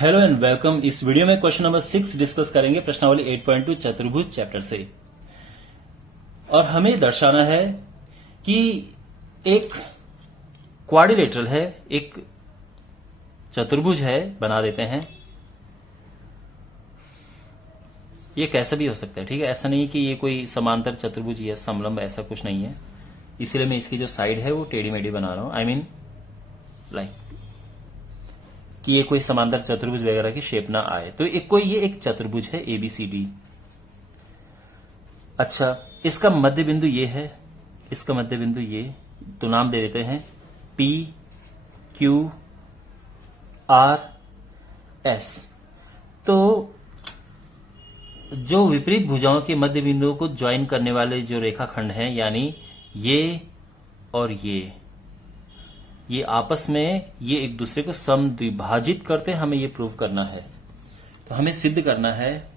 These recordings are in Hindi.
Hello and welcome. इस वीडियो में क्वेश्चन नंबर 6 डिस्कस करेंगे प्रश्नावली 8.2 चतुर्भुज चैप्टर से। और हमें दर्शाना है कि एक क्वाड्रिलेटरल है, एक चतुर्भुज है, बना देते हैं। ये कैसा भी हो सकता है, ठीक है। ऐसा नहीं कि ये कोई समांतर चतुर्भुज या समलंब, ऐसा कुछ नहीं है। इसीलिए मैं इसकी जो साइड है वो टेढ़ी मेढ़ी बना रहा हूं। आई मीन लाइक कि ये कोई समांतर चतुर्भुज वगैरह की शेप ना आए। तो ये एक चतुर्भुज है ABCD। अच्छा, इसका मध्य बिंदु ये है, इसका मध्य बिंदु ये, तो नाम दे देते हैं PQRS। तो जो विपरीत भुजाओं के मध्य बिंदुओं को ज्वाइन करने वाले जो रेखाखंड हैं, यानी ये और ये आपस में ये एक दूसरे को समद्विभाजित करते हैं। हमें ये प्रूव करना है। तो हमें सिद्ध करना है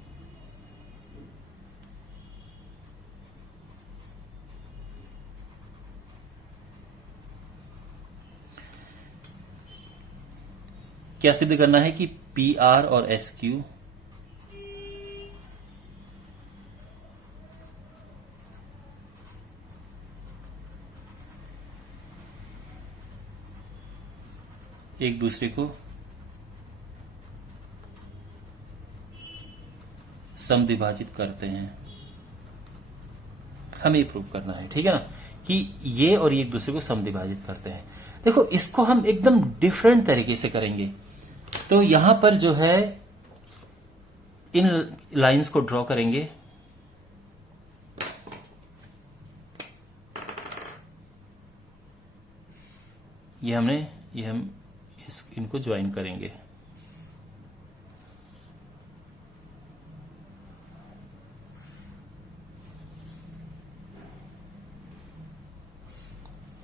क्या सिद्ध करना है कि PR और SQ एक दूसरे को समद्विभाजित करते हैं। हमें ये प्रूव करना है, ठीक है ना, कि ये और ये एक दूसरे को समद्विभाजित करते हैं। देखो, इसको हम एकदम डिफरेंट तरीके से करेंगे। तो यहां पर जो है इन लाइंस को ड्रॉ करेंगे। हम इनको ज्वाइन करेंगे।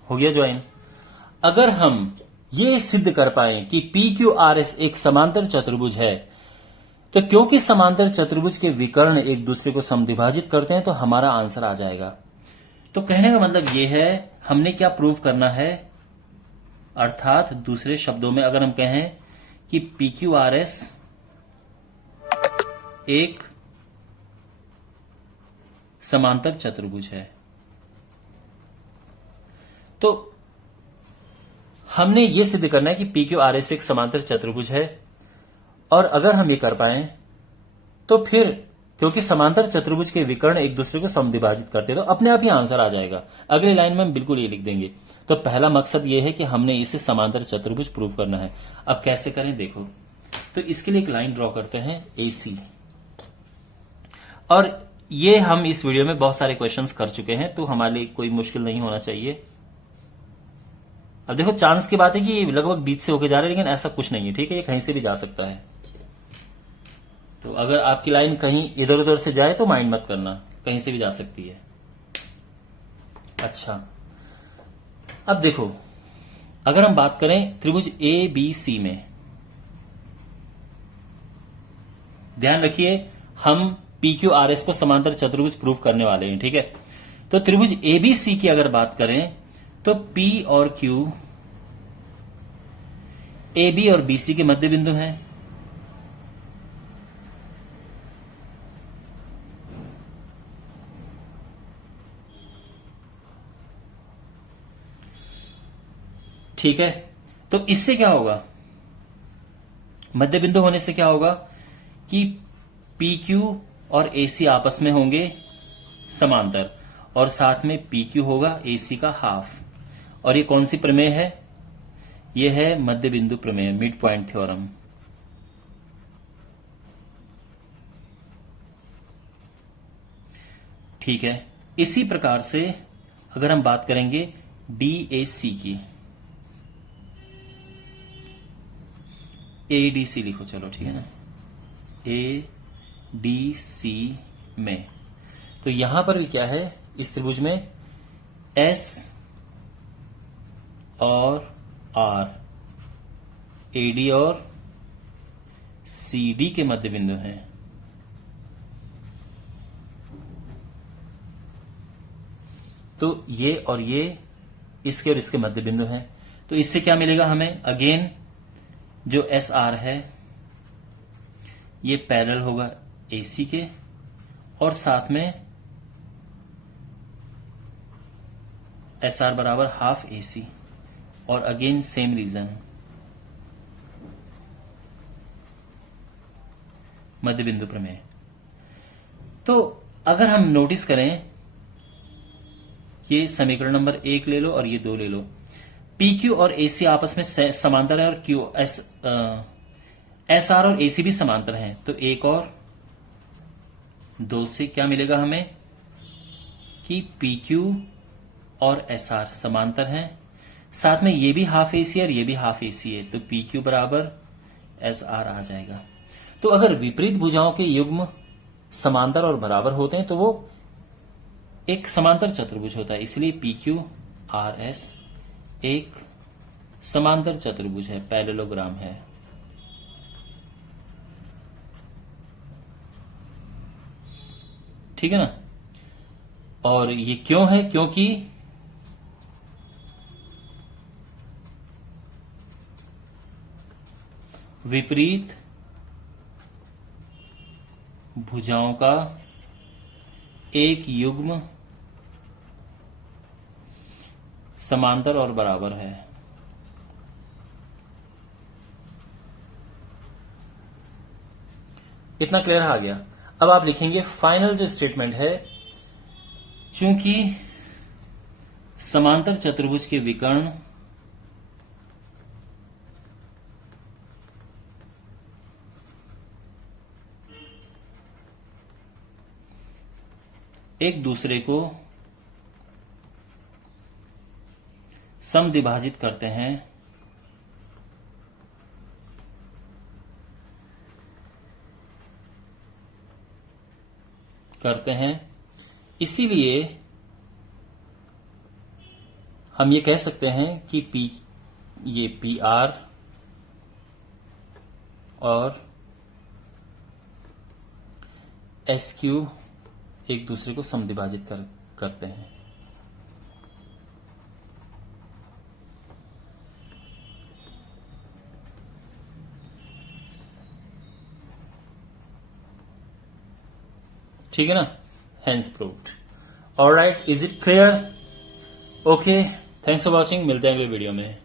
हो गया ज्वाइन। अगर हम ये सिद्ध कर पाए कि PQRS एक समांतर चतुर्भुज है, तो क्योंकि समांतर चतुर्भुज के विकर्ण एक दूसरे को समद्विभाजित करते हैं, तो हमारा आंसर आ जाएगा। तो कहने का मतलब ये है, हमने क्या प्रूव करना है, अर्थात दूसरे शब्दों में अगर हम कहें कि PQRS एक समांतर चतुर्भुज है, तो हमने यह सिद्ध करना है कि PQRS एक समांतर चतुर्भुज है। और अगर हम ये कर पाए, तो फिर क्योंकि समांतर चतुर्भुज के विकर्ण एक दूसरे को समद्विभाजित करते हैं, तो अपने आप ही आंसर आ जाएगा। अगली लाइन में हम बिल्कुल ये लिख देंगे। तो पहला मकसद ये है कि हमने इसे समांतर चतुर्भुज प्रूव करना है। अब कैसे करें देखो। तो इसके लिए एक लाइन ड्रॉ करते हैं AC। और ये हम इस वीडियो में बहुत सारे क्वेश्चंस कर चुके हैं, तो हमारे लिए कोई मुश्किल नहीं होना चाहिए। अब देखो, चांस की बात है कि लगभग बीच से होके जा रहे हैं, लेकिन ऐसा कुछ नहीं है, ठीक है। ये कहीं से भी जा सकता है। तो अगर आपकी लाइन कहीं इधर उधर से जाए तो माइंड मत करना, कहीं से भी जा सकती है। अच्छा, अब देखो, अगर हम बात करें त्रिभुज ABC में, ध्यान रखिए, हम PQRS को समांतर चतुर्भुज प्रूव करने वाले हैं, ठीक है। तो त्रिभुज ABC की अगर बात करें, तो P और Q AB और BC के मध्य बिंदु हैं। ठीक है। तो इससे क्या होगा, मध्य बिंदु होने से क्या होगा कि PQ और AC आपस में होंगे समांतर, और साथ में PQ होगा AC का हाफ। और ये कौन सी प्रमेय है, ये है मध्य बिंदु प्रमेय, मिड पॉइंट थ्योरम। ठीक है। इसी प्रकार से अगर हम बात करेंगे DAC की, ADC लिखो, चलो ठीक है ना, ADC में, तो यहां पर क्या है, इस त्रिभुज में S और R, AD और CD के मध्य बिंदु हैं। तो ये और ये इसके और इसके मध्य बिंदु हैं। तो इससे क्या मिलेगा हमें, अगेन जो एस आर है ये पैरेलल होगा AC के और साथ में SR बराबर हाफ AC और अगेन सेम रीजन, मध्य बिंदु प्रमेय। तो अगर हम नोटिस करें, ये समीकरण नंबर 1 ले लो और ये 2 ले लो। PQ और AC आपस में समांतर है और SR और AC भी समांतर हैं। तो 1 और 2 से क्या मिलेगा हमें कि PQ और SR समांतर हैं, साथ में ये भी हाफ AC है और ये भी हाफ AC है, तो PQ बराबर SR आ जाएगा। तो अगर विपरीत भुजाओं के युग्म समांतर और बराबर होते हैं तो वो एक समांतर चतुर्भुज होता है, इसलिए PQRS एक समांतर चतुर्भुज है, पैरेललोग्राम है। ठीक है ना। और ये क्यों है? क्योंकि विपरीत भुजाओं का एक युग्म समांतर और बराबर है। इतना क्लियर आ गया। अब आप लिखेंगे फाइनल जो स्टेटमेंट है, चूंकि समांतर चतुर्भुज के विकर्ण एक दूसरे को समद्विभाजित करते हैं, इसीलिए हम ये कह सकते हैं कि ये PR और SQ एक दूसरे को समद्विभाजित करते हैं। ठीक है ना, hence proved. Alright, is it clear? Okay, thanks for watching, मिलते हैं अगले वीडियो में।